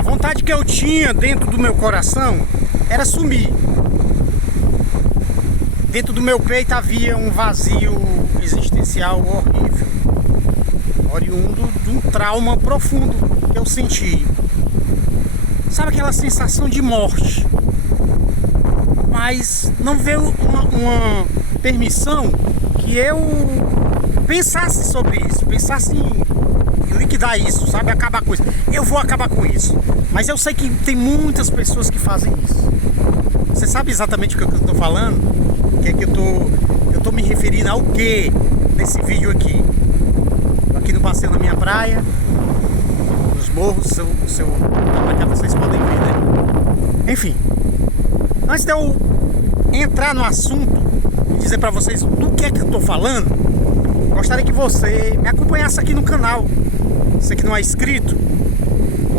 A vontade que eu tinha dentro do meu coração era sumir. Dentro do meu peito havia um vazio existencial horrível, oriundo de um trauma profundo que eu senti. Sabe aquela sensação de morte? Mas não veio uma permissão que eu pensasse sobre isso, pensasse em liquidar isso, sabe? Acabar com isso. Eu vou acabar com isso. Mas eu sei que tem muitas pessoas que fazem isso. Você sabe exatamente o que eu estou falando? O que é que eu tô me referindo ao que nesse vídeo aqui? Aqui no passeio na minha praia, nos morros, pra cá vocês podem ver, né? Enfim, antes de eu entrar no assunto e dizer pra vocês do que é que eu tô falando, gostaria que você me acompanhasse aqui no canal, você que não é inscrito,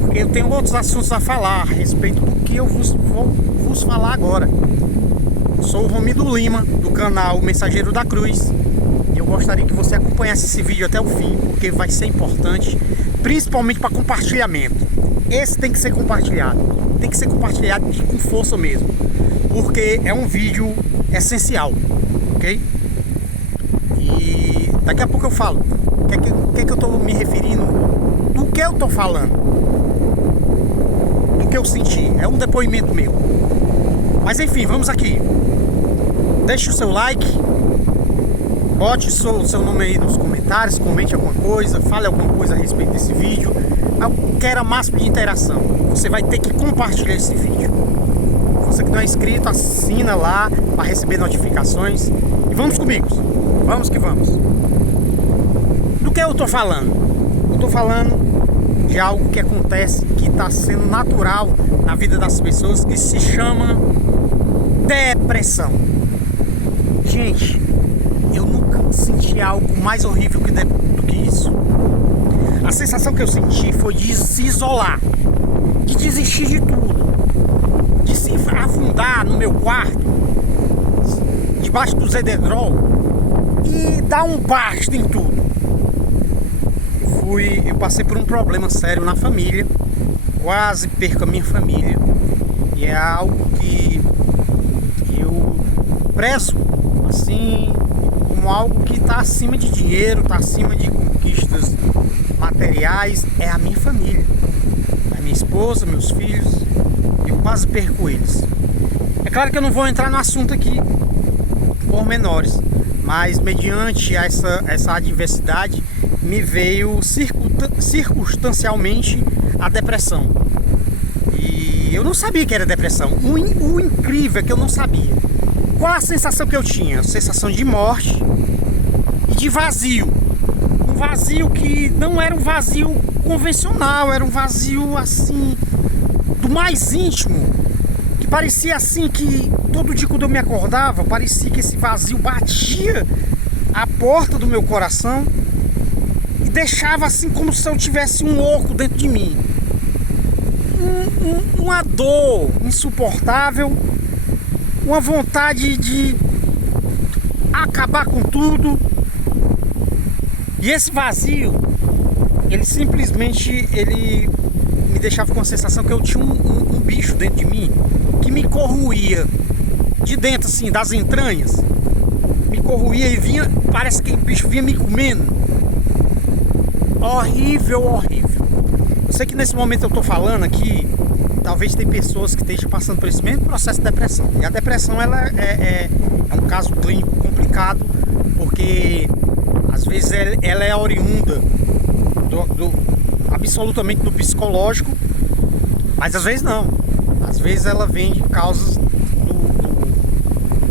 porque eu tenho outros assuntos a falar a respeito do que eu vou vos falar agora. Sou o Romildo Lima, do canal Mensageiro da Cruz, e eu gostaria que você acompanhasse esse vídeo até o fim, porque vai ser importante, principalmente para compartilhamento. Esse tem que ser compartilhado com força mesmo, porque é um vídeo essencial, ok? E daqui a pouco eu falo o que é que eu estou me referindo, do que eu estou falando, do que eu senti, é um depoimento meu. Mas enfim, vamos aqui. Deixe o seu like, bote o seu nome aí nos comentários, comente alguma coisa, fale alguma coisa a respeito desse vídeo. Eu quero a máxima de interação. Você vai ter que compartilhar esse vídeo. Você que não é inscrito, assina lá para receber notificações. E vamos comigo. Vamos que vamos. Do que eu estou falando? Eu estou falando de algo que acontece, que está sendo natural na vida das pessoas, que se chama depressão. Gente, eu nunca senti algo mais horrível do que isso. A sensação que eu senti foi de se isolar, de desistir de tudo, de se afundar no meu quarto, debaixo do edredom e dar um basta em tudo. Eu passei por um problema sério na família, quase perco a minha família, e é algo que eu prezo assim como algo que está acima de dinheiro, está acima de conquistas materiais. É a minha família, a minha esposa, meus filhos. Eu quase perco eles. É claro que eu não vou entrar no assunto aqui por menores, mas mediante essa adversidade me veio circunstancialmente a depressão. E eu não sabia que era depressão. O incrível é que eu não sabia. Qual a sensação que eu tinha? Sensação de morte e de vazio. Um vazio que não era um vazio convencional, era um vazio assim, do mais íntimo, que parecia assim que todo dia quando eu me acordava, parecia que esse vazio batia a porta do meu coração e deixava assim como se eu tivesse um oco dentro de mim. Uma dor insuportável, uma vontade de acabar com tudo. E esse vazio, ele simplesmente me deixava com a sensação que eu tinha um bicho dentro de mim que me corroía de dentro, assim, das entranhas. Me corroía e vinha, parece que o bicho vinha me comendo. Horrível, horrível. Eu sei que nesse momento eu tô falando aqui, talvez tem pessoas que estejam passando por esse mesmo processo de depressão. E a depressão, ela é um caso clínico complicado, porque às vezes ela é oriunda absolutamente do psicológico, mas às vezes não. Às vezes ela vem de causas do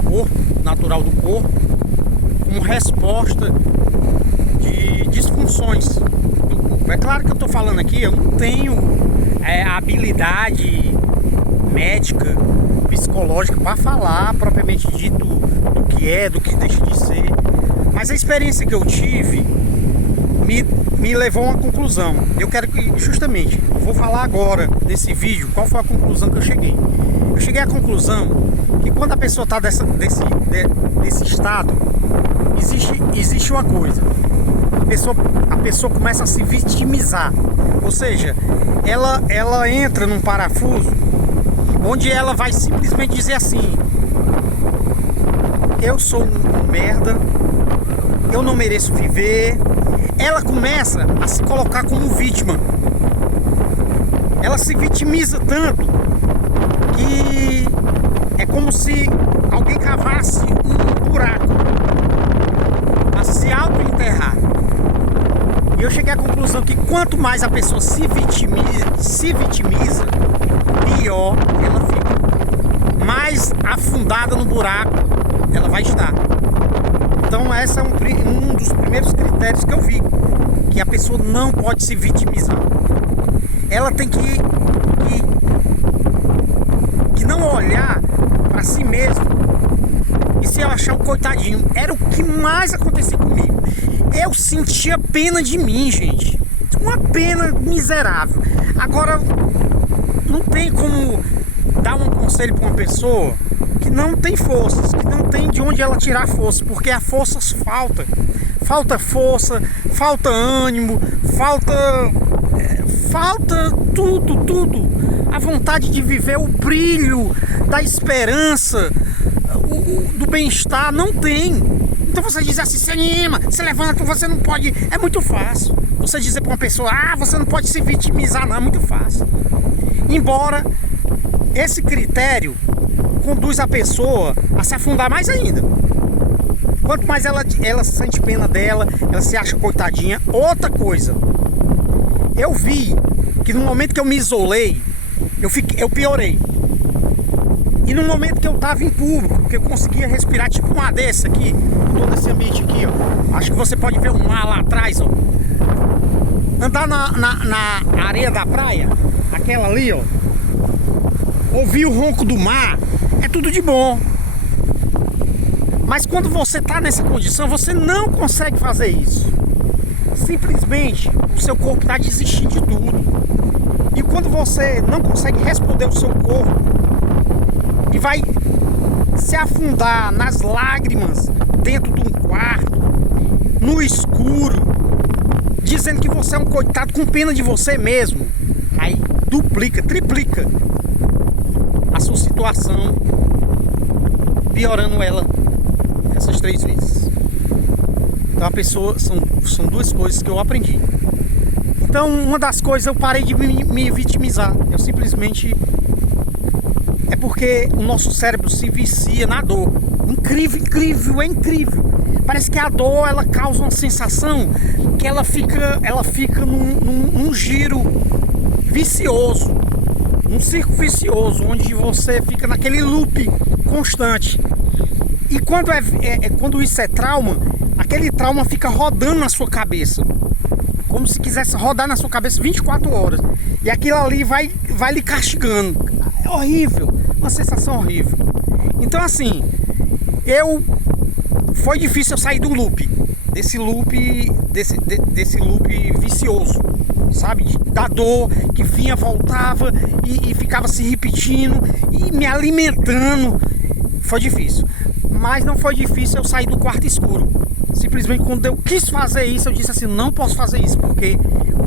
corpo, natural do corpo, como resposta de disfunções do corpo. É claro que eu estou falando aqui, eu não tenho habilidade médica, psicológica para falar propriamente dito do que é, do que deixa de ser, mas a experiência que eu tive me levou a uma conclusão. Eu quero que, justamente, eu vou falar agora nesse vídeo qual foi a conclusão que eu cheguei. Eu cheguei à conclusão que quando a pessoa está desse estado, existe uma coisa. A pessoa começa a se vitimizar. Ou seja, ela entra num parafuso onde ela vai simplesmente dizer assim: eu sou um merda, eu não mereço viver. Ela começa a se colocar como vítima. Ela se vitimiza tanto que é como se alguém cavasse um buraco a se auto-enterrar. E eu cheguei à conclusão que quanto mais a pessoa se vitimiza, pior ela fica. Mais afundada no buraco ela vai estar. Então esse é um dos primeiros critérios que eu vi, que a pessoa não pode se vitimizar. Ela tem que não olhar para si mesma e se achar um coitadinho. Era o que mais acontecia comigo. Eu sentia pena de mim, gente. Uma pena miserável. Agora, não tem como dar um conselho para uma pessoa que não tem forças, que não tem de onde ela tirar força, porque a força falta. Falta força, falta ânimo, falta tudo. A vontade de viver, o brilho da esperança, do bem-estar, não tem. Então você diz assim, se anima, se levanta, você não pode. É muito fácil. Você dizer para uma pessoa, você não pode se vitimizar, não, é muito fácil. Embora esse critério conduz a pessoa a se afundar mais ainda. Quanto mais ela sente pena dela, ela se acha coitadinha. Outra coisa, eu vi que no momento que eu me isolei, eu piorei. E no momento que eu tava em público, que eu conseguia respirar, tipo uma dessa aqui, todo esse ambiente aqui, ó. Acho que você pode ver um mar lá atrás, ó. Andar na areia da praia, aquela ali, ó. Ouvir o ronco do mar, é tudo de bom. Mas quando você tá nessa condição, você não consegue fazer isso. Simplesmente o seu corpo está desistindo de tudo. E quando você não consegue responder o seu corpo e vai se afundar nas lágrimas dentro de um quarto, no escuro, dizendo que você é um coitado, com pena de você mesmo, aí duplica, triplica a sua situação, piorando ela essas 3 vezes. Então a pessoa, são 2 coisas que eu aprendi. Então uma das coisas, eu parei de me vitimizar. Eu simplesmente, é porque o nosso cérebro se vicia na dor. Incrível, é incrível. Parece que a dor, ela causa uma sensação que ela fica num giro vicioso, um círculo vicioso, onde você fica naquele loop constante. E quando isso é trauma, aquele trauma fica rodando na sua cabeça, como se quisesse rodar na sua cabeça 24 horas. E aquilo ali vai lhe castigando. É horrível, uma sensação horrível. Então assim, foi difícil eu sair do loop, desse loop vicioso, sabe? Da dor que vinha, voltava e ficava se repetindo e me alimentando. Foi difícil. Mas não foi difícil eu sair do quarto escuro. Simplesmente quando eu quis fazer isso, eu disse assim, não posso fazer isso, porque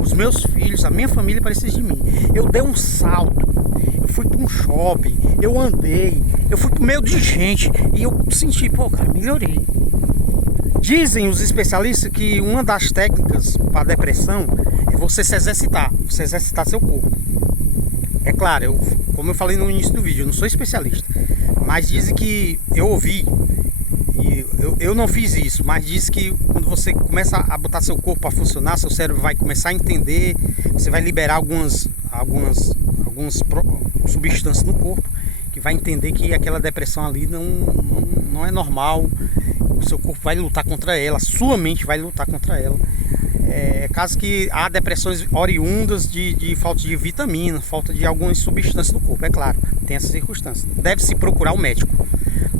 os meus filhos, a minha família precisa de mim. Eu dei um salto, eu fui para um shopping, eu andei, eu fui pro meio de gente e eu senti, cara, melhorei. Dizem os especialistas que uma das técnicas para depressão é você se exercitar seu corpo. É claro, como eu falei no início do vídeo, eu não sou especialista, mas dizem que eu ouvi, e eu não fiz isso, mas diz que quando você começa a botar seu corpo para funcionar, seu cérebro vai começar a entender, você vai liberar algumas substâncias no corpo, que vai entender que aquela depressão ali não é normal. O seu corpo vai lutar contra ela, a sua mente vai lutar contra ela. É caso que há depressões oriundas de falta de vitamina, falta de algumas substâncias no corpo, é claro, tem essas circunstâncias. Deve-se procurar o médico,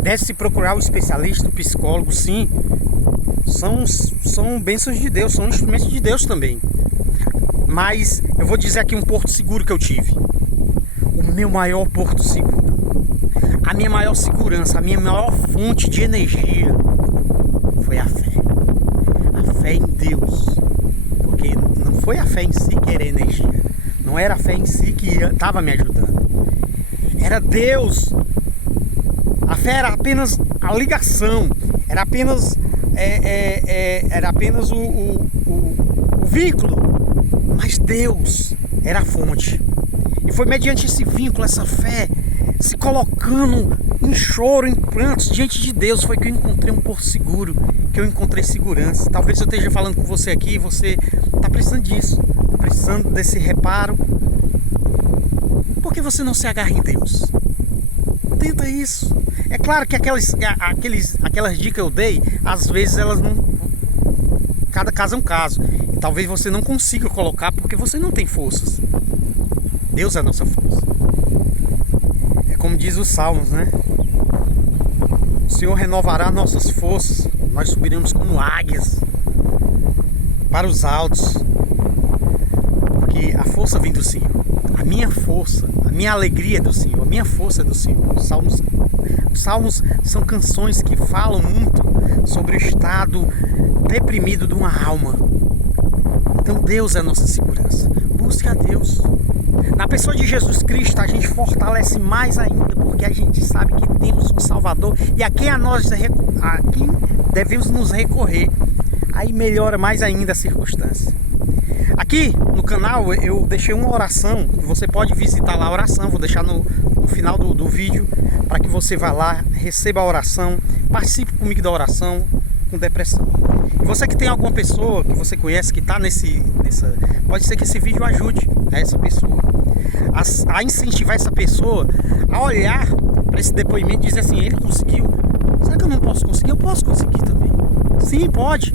deve-se procurar o especialista, o psicólogo, sim. São bênçãos de Deus, são instrumentos de Deus também. Mas eu vou dizer aqui um porto seguro que eu tive. O meu maior porto seguro, a minha maior segurança, a minha maior fonte de energia foi a fé. A fé em Deus. Porque não foi a fé em si que era energia, Não era a fé em si que estava me ajudando. Era Deus. A fé era apenas a ligação. Era apenas, o vínculo. Mas Deus era a fonte. E foi mediante esse vínculo, essa fé, se colocando em choro, em prantos diante de Deus, foi que eu encontrei um porto seguro, que eu encontrei segurança. Talvez eu esteja falando com você aqui e você está precisando disso, precisando desse reparo. Por que você não se agarra em Deus? Tenta isso. É claro que aquelas dicas que eu dei, às vezes elas não... Cada caso é um caso. E talvez você não consiga colocar porque você não tem forças. Deus é a nossa força. É como diz os Salmos, né? O Senhor renovará nossas forças. Nós subiremos como águias para os altos. Porque a força vem do Senhor. A minha força, a minha alegria é do Senhor. A minha força é do Senhor. Os Salmos são canções que falam muito sobre o estado deprimido de uma alma. Então Deus é a nossa segurança. Busque a Deus. Na pessoa de Jesus Cristo a gente fortalece mais ainda, porque a gente sabe que temos um Salvador e a quem devemos nos recorrer. Aí melhora mais ainda a circunstância. Aqui no canal eu deixei uma oração, você pode visitar lá a oração, vou deixar no final do vídeo, para que você vá lá, receba a oração, participe comigo da oração com depressão. E você que tem alguma pessoa que você conhece que está pode ser que esse vídeo ajude essa pessoa a incentivar essa pessoa a olhar para esse depoimento e dizer assim: ele conseguiu, será que eu não posso conseguir? Eu posso conseguir também. Sim, pode.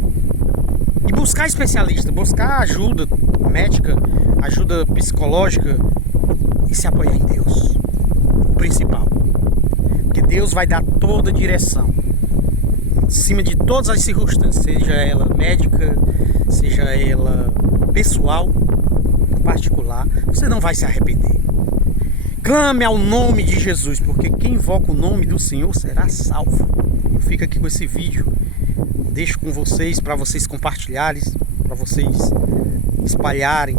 E buscar especialista, buscar ajuda médica, ajuda psicológica e se apoiar em Deus. O principal. Porque Deus vai dar toda a direção em cima de todas as circunstâncias, seja ela médica, seja ela pessoal, particular. Você não vai se arrepender. Clame ao nome de Jesus, porque quem invoca o nome do Senhor será salvo. Eu fico aqui com esse vídeo, deixo com vocês, para vocês compartilharem, para vocês espalharem,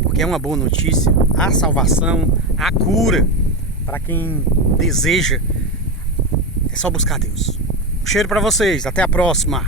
porque é uma boa notícia. Há salvação, há cura para quem deseja. É só buscar Deus. Um cheiro para vocês, até a próxima.